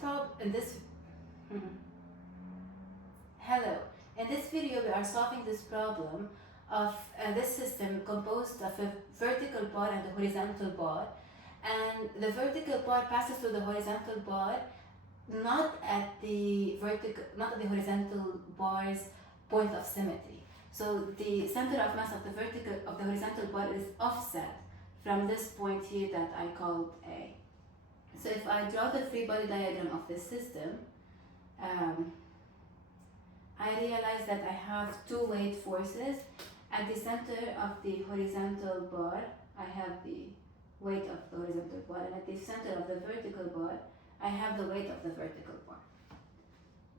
Hello. In this video, we are solving this problem of this system composed of a vertical bar and a horizontal bar, and the vertical bar passes through the horizontal bar, not at the horizontal bar's point of symmetry. So the center of mass of the horizontal bar is offset from this point here that I called A. So if I draw the free body diagram of this system, I realize that I have two weight forces. At the center of the horizontal bar, I have the weight of the horizontal bar, and at the center of the vertical bar, I have the weight of the vertical bar.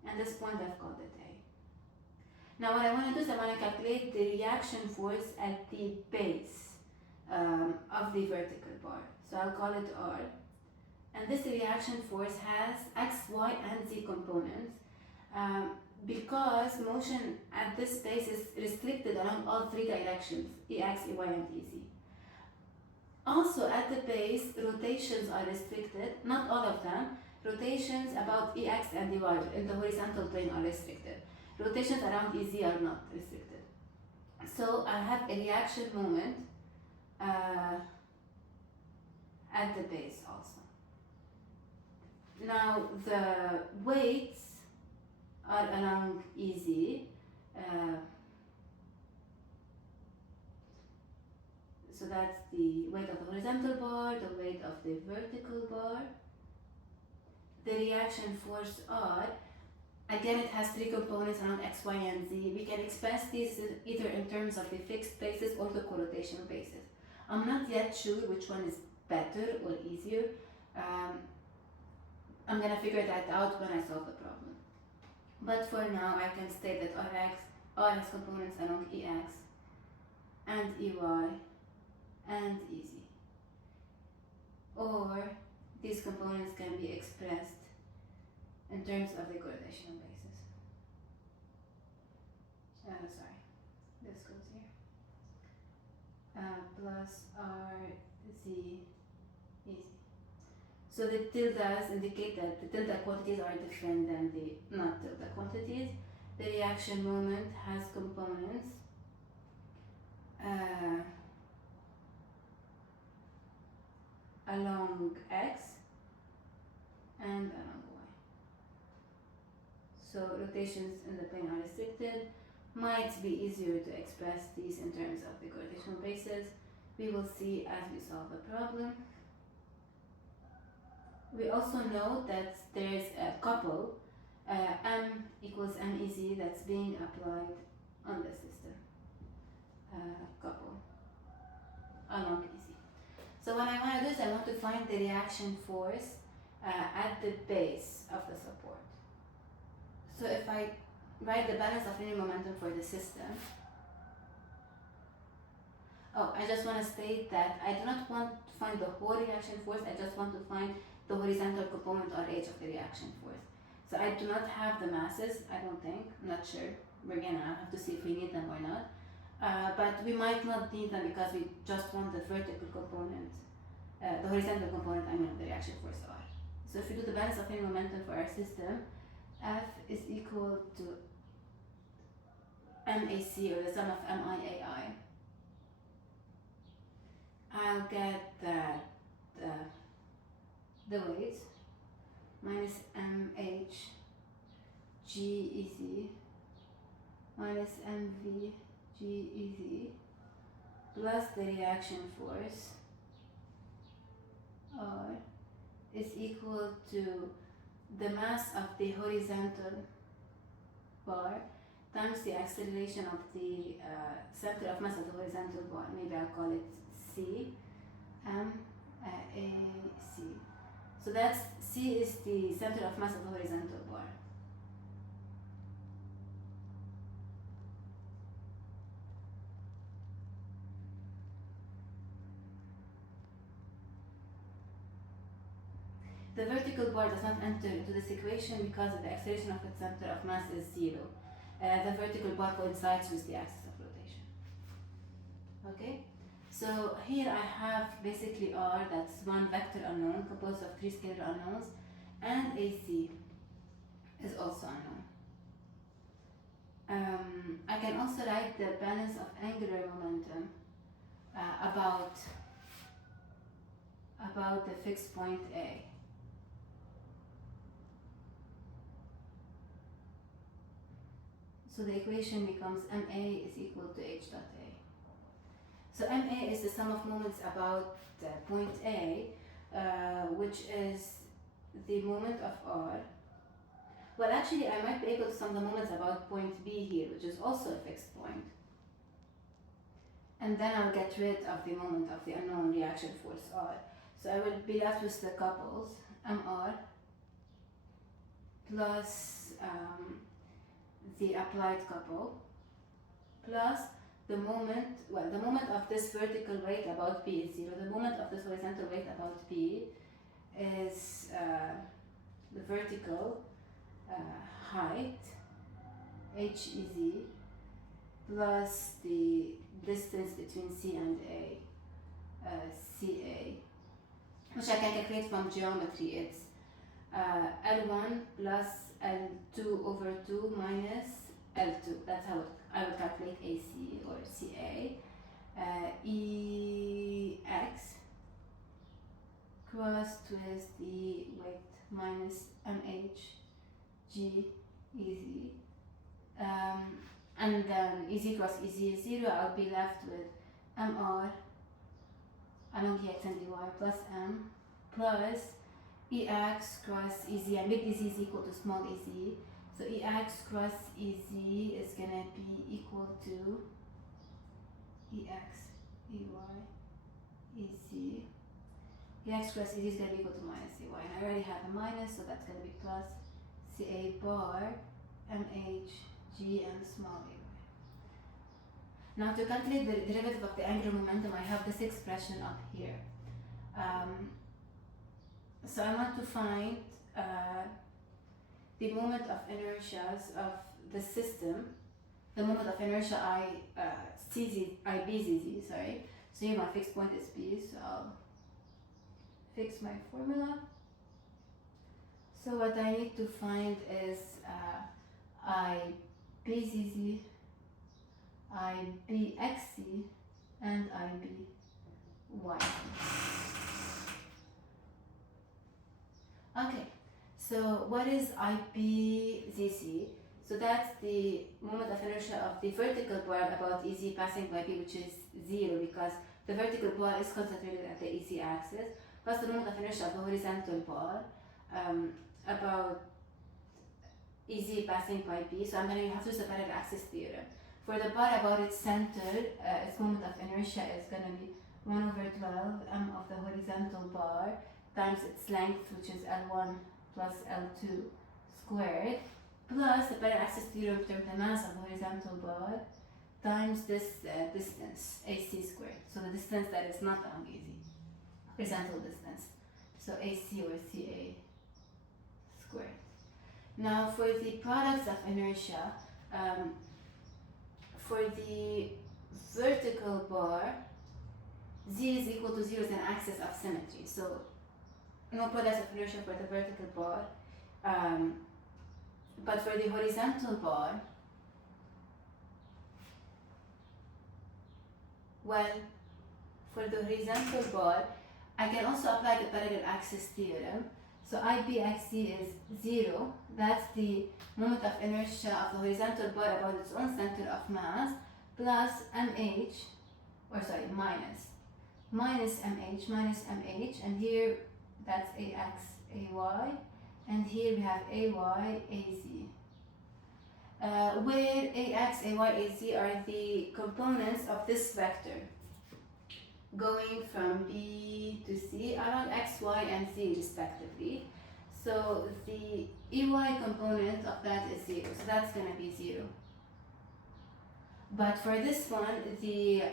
And this point I've called it A. Now what I want to do is I want to calculate the reaction force at the base of the vertical bar. So I'll call it R. And this reaction force has X, Y, and Z components. Because motion at this space is restricted along all three directions, EX, EY, and EZ. Also at the base, rotations are restricted, not all of them. Rotations about EX and EY in the horizontal plane are restricted. Rotations around EZ are not restricted. So I have a reaction moment at the base also. Now the weights are along EZ. So that's the weight of the horizontal bar, the weight of the vertical bar. The reaction force R, again it has three components around X, Y, and Z. We can express these either in terms of the fixed basis or the co-rotational basis. I'm not yet sure which one is better or easier. I'm gonna figure that out when I solve the problem. But for now, I can state that R has components along EX and EY and EZ. Or these components can be expressed in terms of the coordination basis. Sorry, this goes here. Plus RZ EZ. So the tildes indicate that the tilde quantities are different than the not tilde quantities. The reaction moment has components along X and along Y. So rotations in the plane are restricted. Might be easier to express these in terms of the coordinational basis. We will see as we solve the problem. We also know that there is a couple, M equals MEZ, that's being applied on the system. Couple along EZ. So what I want to do is I want to find the reaction force at the base of the support. So if I write the balance of linear momentum for the system, I just want to state that I do not want to find the whole reaction force, I just want to find the horizontal component or H of the reaction force. So I do not have the masses, I don't think, I'm not sure. We're gonna have to see if we need them or not. But we might not need them because we just want the vertical component, the horizontal component, of the reaction force R. So if we do the balance of linear momentum for our system, F is equal to MAC, or the sum of MIAI. I'll get that the weight minus MHGEZ minus MVGEZ plus the reaction force R is equal to the mass of the horizontal bar times the acceleration of the center of mass of the horizontal bar. Maybe I'll call it C, AC. So that's C is the center of mass of the horizontal bar. The vertical bar does not enter into this equation because the acceleration of its center of mass is 0. The vertical bar coincides with the axis of rotation. Okay? So here I have basically R, that's one vector unknown composed of three scalar unknowns, and AC is also unknown. I can also write the balance of angular momentum about the fixed point A. So the equation becomes MA is equal to H dot A. So MA is the sum of moments about point A, which is the moment of R. Well, actually, I might be able to sum the moments about point B here, which is also a fixed point. And then I'll get rid of the moment of the unknown reaction force R. So I will be left with the couples, MR plus the applied couple plus the moment, well, the moment of this vertical weight about P is 0. The moment of this horizontal weight about P is the vertical height, HEZ, plus the distance between C and A, CA, which I can calculate from geometry. It's L1 plus L2 over 2 minus L2. That's how I would calculate AC or CA. EX crossed with the weight minus MH GEZ. And then EZ cross EZ is 0. I'll be left with MR along the X and dy plus M plus EX cross EZ, and big EZ is equal to small EZ. So EX cross EZ is gonna be equal to EX, EY, EZ. EX cross EZ is gonna be equal to minus EY, and I already have a minus, so that's gonna be plus CA bar MH G and small a. Now to calculate the derivative of the angular momentum, I have this expression up here. So I want to find the moment of inertias of the system, the moment of inertia IBZZ, sorry. So here my fixed point is B, so I'll fix my formula. So what I need to find is IBZZ, IBXC, and IBYZ. Okay, so what is IBZC? So that's the moment of inertia of the vertical bar about EZ passing by B, which is 0 because the vertical bar is concentrated at the EZ axis, plus the moment of inertia of the horizontal bar about EZ passing by B. So I'm going to have to use the parallel axis theorem. For the bar about its center, its moment of inertia is going to be 1 over 12 m of the horizontal bar times its length, which is L1 plus L2 squared, plus the parallel axis theorem term the mass of the horizontal bar times this distance, AC squared. So the distance that is not along EZ, horizontal distance. So AC or CA squared. Now for the products of inertia, for the vertical bar, Z is equal to 0 is an axis of symmetry. So no products of inertia for the vertical bar. But for the horizontal bar, well, for the horizontal bar, I can also apply the parallel axis theorem. So IBXC is 0. That's the moment of inertia of the horizontal bar about its own center of mass, plus MH, or sorry, minus MH, and here that's AX, AY, and here we have AY, AZ. Where AX, AY, AZ are the components of this vector going from B to C along X, Y, and Z respectively. So the EY component of that is 0, so that's going to be 0. But for this one, the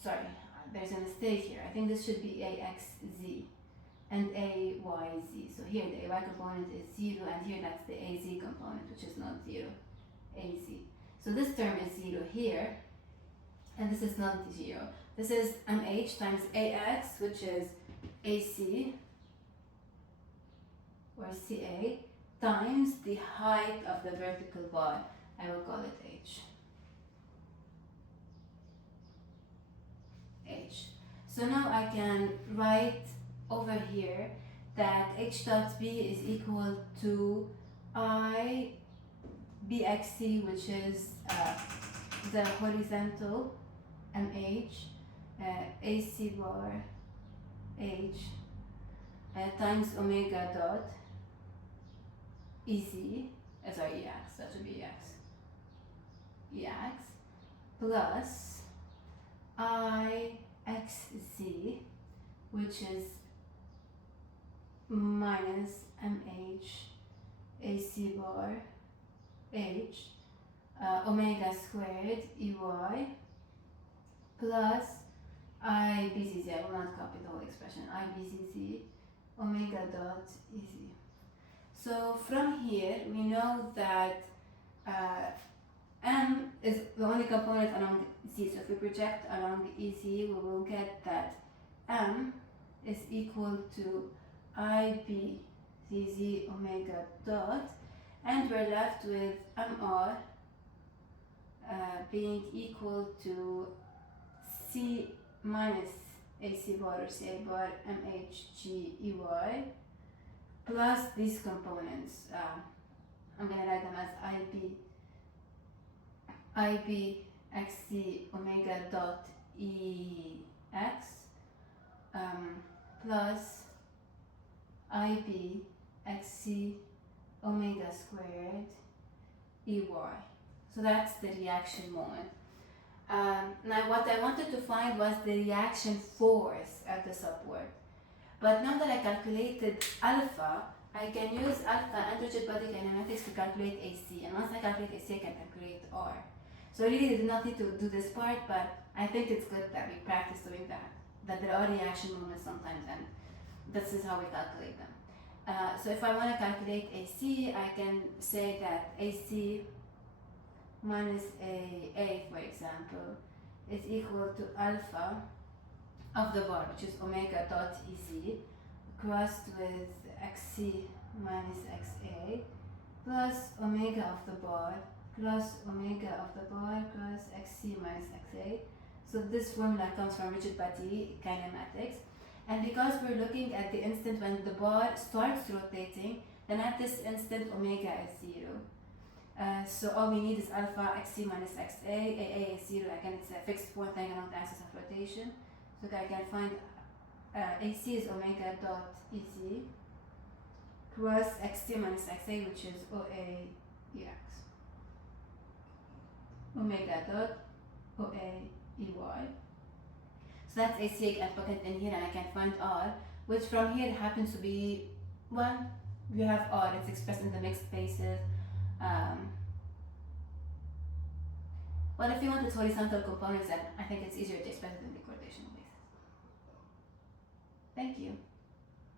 sorry, there's a mistake here. I think this should be AXZ and AYZ. So here the AY component is 0, and here that's the AZ component, which is not 0, AZ. So this term is 0 here, and this is not 0. This is MH times AX, which is AC or CA times the height of the vertical bar. I will call it H. H. So now I can write over here that H dot B is equal to I BXC, which is the horizontal MH, AC bar H times omega dot EZ, sorry, EX, that should be EX plus IXZ, which is minus MH AC bar H omega squared EY plus IBCZ, I will not copy the whole expression, IBCZ omega dot EZ. So from here we know that M is the only component along Z. So if we project along EZ, we will get that M is equal to IBCZ omega dot, and we're left with MR being equal to C minus AC bar or CA bar MHGEY plus these components. I'm going to write them as IBXC omega dot EX plus IBXC omega squared EY. So that's the reaction moment. Now what I wanted to find was the reaction force at the support. But now that I calculated alpha, I can use alpha and rigid body kinematics to calculate AC. And once I calculate AC, I can calculate R. So I really did not need to do this part, but I think it's good that we practice doing that. That there are reaction moments sometimes, and this is how we calculate them. So if I want to calculate AC, I can say that AC minus A, for example, is equal to alpha of the bar, which is omega dot EZ, crossed with XC minus XA, plus omega of the bar, plus omega of the bar, plus XC minus XA. So this formula comes from rigid body kinematics. And because we're looking at the instant when the bar starts rotating, then at this instant omega is 0. So all we need is alpha XC minus XA, AA is 0, again it's a fixed point lying along the axis of rotation. So I can find AC is omega dot EZ plus XC minus XA, which is OA EX. Omega dot OA EY. So that's AC, I put it in here and I can find R, which from here happens to be, well, we have R, it's expressed in the mixed spaces. Well, if you want its horizontal components, then I think it's easier to express it in the rotational basis. Thank you.